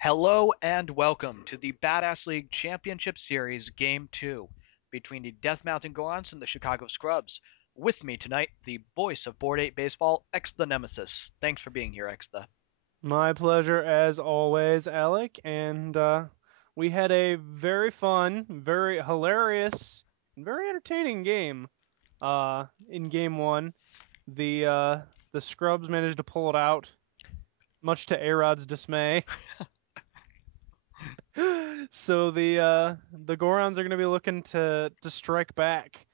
Hello and welcome to the Badass League Championship Series Game 2 between the Death Mountain Gorons and the Chicago Scrubs. With me tonight, the voice of Board 8 Baseball, X the Nemesis. Thanks for being here, X the. My pleasure as always, Alec. And we had a very fun, very hilarious, and very entertaining game. In game one, the Scrubs managed to pull it out, much to A-Rod's dismay. So the Gorons are going to be looking to strike back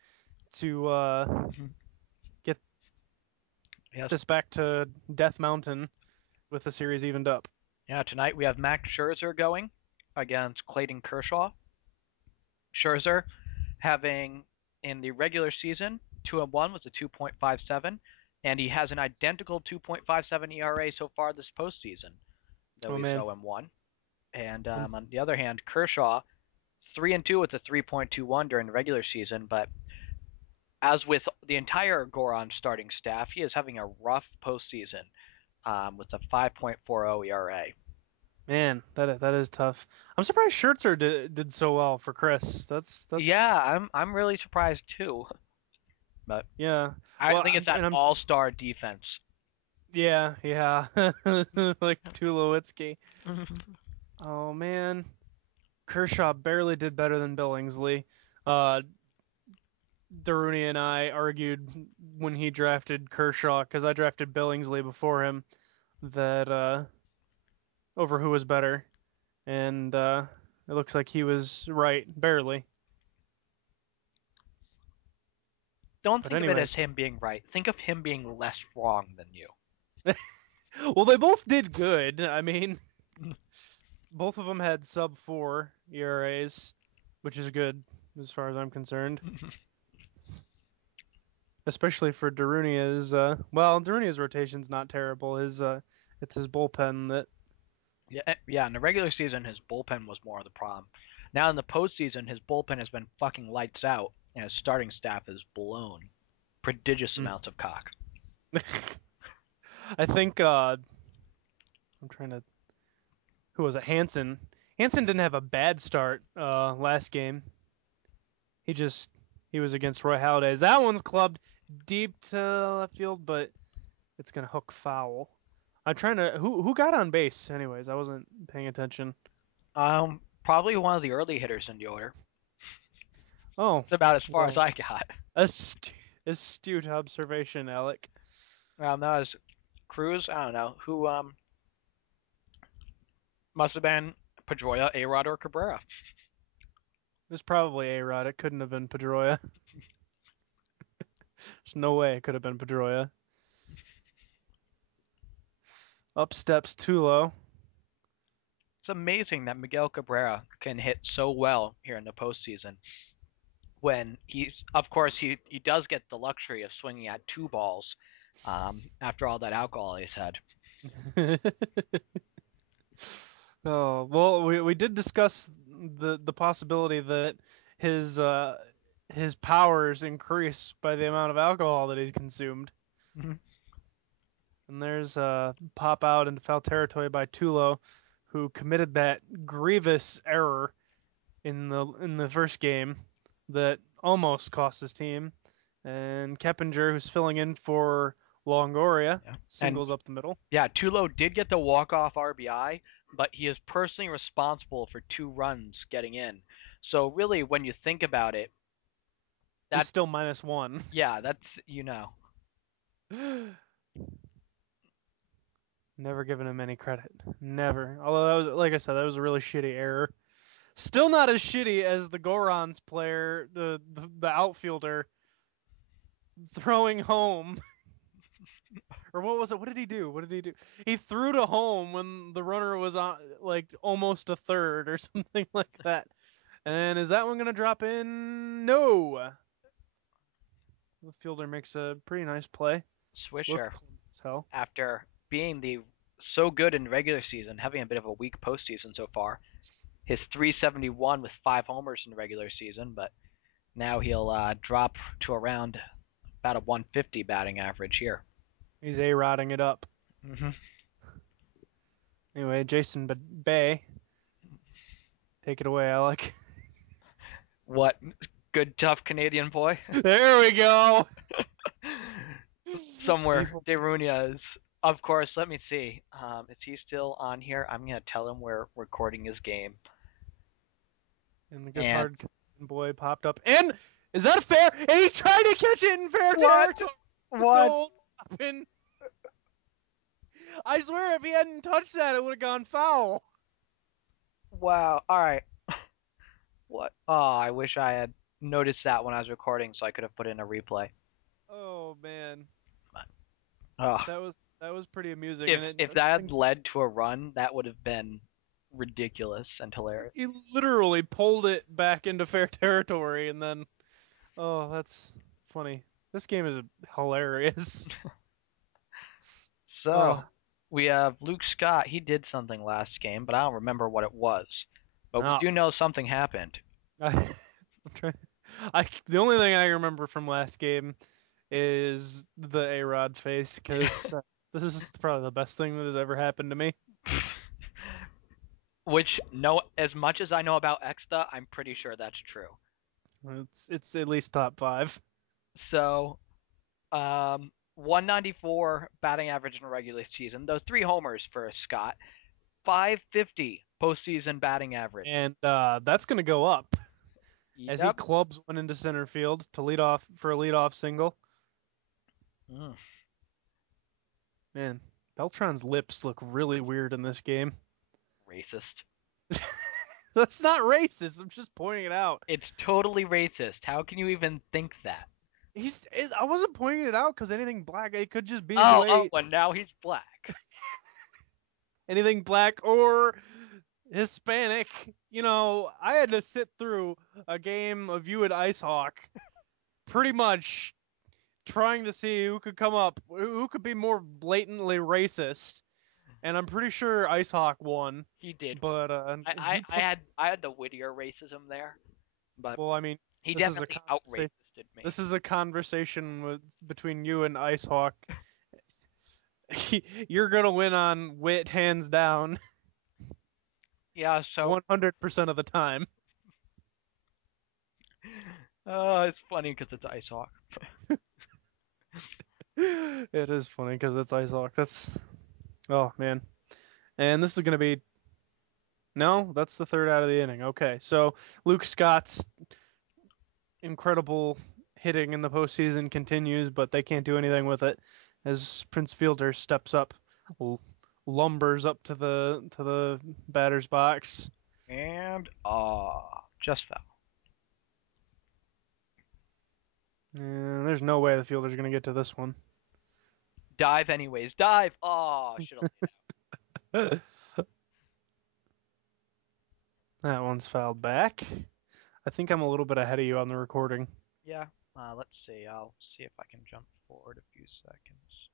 to get Yes. this back to Death Mountain with the series evened up. Yeah, tonight we have Max Scherzer going against Clayton Kershaw. Scherzer having in the regular season 2-1 with a 2.57, and he has an identical 2.57 ERA so far this postseason, though Oh he's man. 0-1. And on the other hand, Kershaw 3-2 with a 3.21 during the regular season, but as with the entire Goron starting staff, he is having a rough postseason with a 5.40 ERA. Man, that is tough. I'm surprised Scherzer did so well for Chris. That's Yeah, I'm really surprised too, but yeah. I Well, think it's that and I'm all-star defense. yeah. Like Tulowitzki. Oh man, Kershaw barely did better than Billingsley. Uh, Darunia and I argued when he drafted Kershaw because I drafted Billingsley before him that over who was better, and it looks like he was right barely. Don't But think of it as anyways. him being right. Think of him being less wrong than you. Well, they both did good. I mean, both of them had sub 4 ERAs, which is good as far as I'm concerned. Especially for Darunia's. Well, Darunia's rotation's not terrible. It's his bullpen that. Yeah. In the regular season, his bullpen was more of the problem. Now in the postseason, his bullpen has been fucking lights out, and his starting staff has blown prodigious Mm. amounts of cock. I think. I'm trying to. Who was it? Hansen. Hansen didn't have a bad start last game. He was against Roy Halladay's. That one's clubbed deep to left field, but it's gonna hook foul. I'm trying to who got on base anyways. I wasn't paying attention. Probably one of the early hitters in the order. Oh, That's about as far as well, I got. astute observation, Alec. That was Cruz. I don't know who. Must have been Pedroia, A-Rod, or Cabrera. It was probably A-Rod. It couldn't have been Pedroia. There's no way it could have been Pedroia. Up steps Tulo. It's amazing that Miguel Cabrera can hit so well here in the postseason. When of course, he does get the luxury of swinging at two balls after all that alcohol he's had. Oh well, we did discuss the possibility that his uh his powers increase by the amount of alcohol that he's consumed. Mhm. And there's a pop out into foul territory by Tulo, who committed that grievous error in the first game that almost cost his team. And Keppinger, who's filling in for Longoria, Yeah. And singles up the middle. yeah, Tulo did get the walk-off RBI, but he is personally responsible for 2 runs getting in. So really, when you think about it, He's that still -1. yeah, that's. Never given him any credit. Never. Although that was, like I said, that was a really shitty error. Still not as shitty as the Gorons player, the outfielder throwing home. Or what was it? What did he do? What did he do? He threw to home when the runner was on like almost a third or something like that. And is that one gonna drop in? No. The fielder makes a pretty nice play. Swisher, Looked clean as hell. after being the so good in the regular season, having a bit of a weak postseason so far, his 371 with 5 homers in the regular season, but now he'll drop to around about a 150 batting average here. He's A-rodding it up. Mm-hmm. Anyway, Jason Bay, take it away, Alec. What? Good, tough Canadian boy? There we go. Somewhere. Evil Darunia is. Of course, let me see. Is he still on here? I'm going to tell him we're recording his game. and the good And hard boy popped up. And is that fair? And he tried to catch it in fair territory. What? So I swear, if he hadn't touched that, it would have gone foul. Wow. All right. What? Oh, I wish I had noticed that when I was recording so I could have put in a replay. Oh man, Oh. that was pretty amusing. If that had led to a run, that would have been ridiculous and hilarious. He literally pulled it back into fair territory, and then, oh, that's funny. This game is hilarious. So, we have Luke Scott. He did something last game, but I don't remember what it was. But we do know something happened. I'm trying. The only thing I remember from last game is the A-Rod face, because this is probably the best thing that has ever happened to me. Which, as much as I know about Exta, I'm pretty sure that's true. It's at least top 5. So, 194 batting average in the regular season. Those 3 homers for Scott. 550 postseason batting average. And that's going to go up as he Yep. clubs one into center field to lead off for a leadoff single. Man, Beltran's lips look really weird in this game. Racist. That's not racist. I'm just pointing it out. It's totally racist. How can you even think that? I wasn't pointing it out because anything black, it could just be the way. Oh, and now he's black. Anything black or Hispanic. You know, I had to sit through a game of you and Ice Hawk pretty much trying to see who could come up, who could be more blatantly racist. And I'm pretty sure Ice Hawk won. He did. But I had the Whittier racism there. But well, I mean, he definitely out-racisted me. This is a conversation between you and Ice Hawk. You're gonna win on wit, hands down. Yeah, so 100% of the time. It's funny because it's Ice Hawk. It is funny because it's Ice Hawk. Oh man, and this is gonna be. No, that's the third out of the inning. Okay, so Luke Scott's incredible hitting in the postseason continues, but they can't do anything with it as Prince Fielder steps up, lumbers up to the batter's box, and just foul. And there's no way the fielder's gonna get to this one. Dive anyways. Dive. Oh, should have. That one's fouled back. I think I'm a little bit ahead of you on the recording. Yeah. Let's see. I'll see if I can jump forward a few seconds.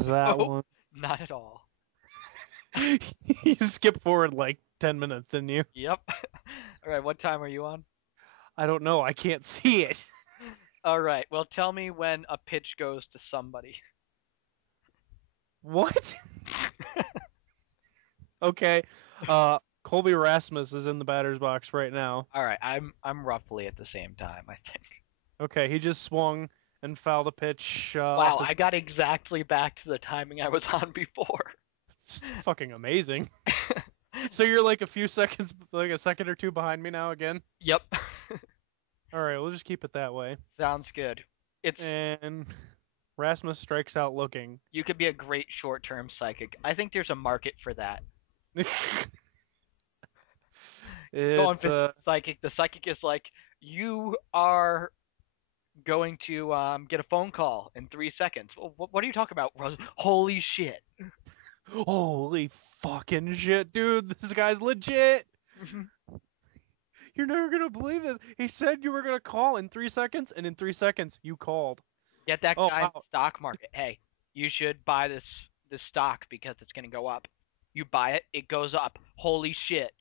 Is that one? Not at all. You skipped forward like 10 minutes, didn't you? Yep. All right. What time are you on? I don't know. I can't see it. All right. Well, tell me when a pitch goes to somebody. What? Okay. Colby Rasmus is in the batter's box right now. All right. I'm roughly at the same time, I think. Okay, he just swung and fouled a pitch. Wow, I got exactly back to the timing I was on before. It's fucking amazing. So you're like a few seconds, like a second or two behind me now again? Yep. All right, we'll just keep it that way. Sounds good. And Rasmus strikes out looking. You could be a great short-term psychic. I think there's a market for that. Going for psychic. The psychic is like, you are going to get a phone call in 3 seconds. What are you talking about, Rose? Holy shit. Holy fucking shit, dude. This guy's legit. You're never going to believe this. He said you were going to call in 3 seconds, and in 3 seconds, you called. Get that guy in the stock market. Hey, you should buy this stock because it's going to go up. You buy it, it goes up. Holy shit.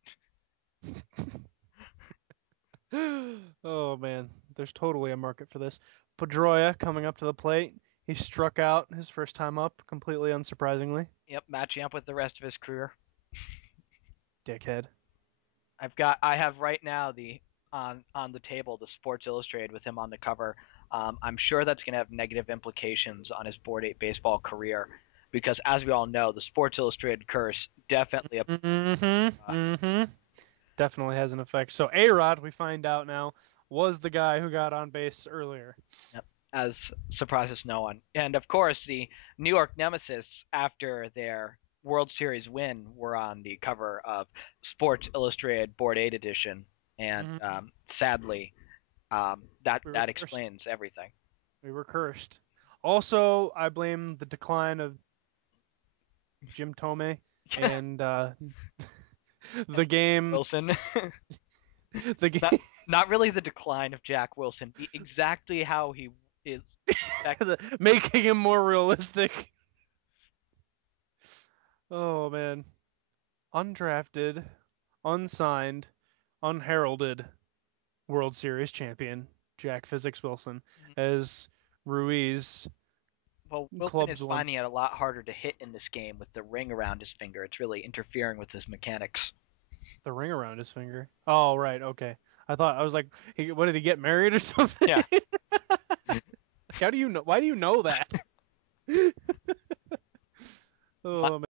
Oh, man. There's totally a market for this. Pedroia coming up to the plate. He struck out his first time up, completely unsurprisingly. Yep, matching up with the rest of his career. dickhead. I have right now the on the table the Sports Illustrated with him on the cover. I'm sure that's going to have negative implications on his board 8 baseball career because, as we all know, the Sports Illustrated curse definitely. Definitely has an effect. So A-Rod, we find out now, was the guy who got on base earlier. Yep, as surprises no one. And of course, the New York Nemesis, after their World Series win, were on the cover of Sports Illustrated Board 8 edition. And sadly, that explains everything. We were cursed. Also, I blame the decline of Jim Tomei and the game. Wilson. The game. Not really the decline of Jack Wilson. Exactly how he is. Making him more realistic. Oh, man. Undrafted, unsigned, unheralded World Series champion Jack Physics Wilson as Ruiz. Well, Wilson is finding it a lot harder to hit in this game with the ring around his finger. It's really interfering with his mechanics. The ring around his finger? Oh, right. Okay. I was like, what, did he get married or something? Yeah. How do you know? Why do you know that? Oh, man.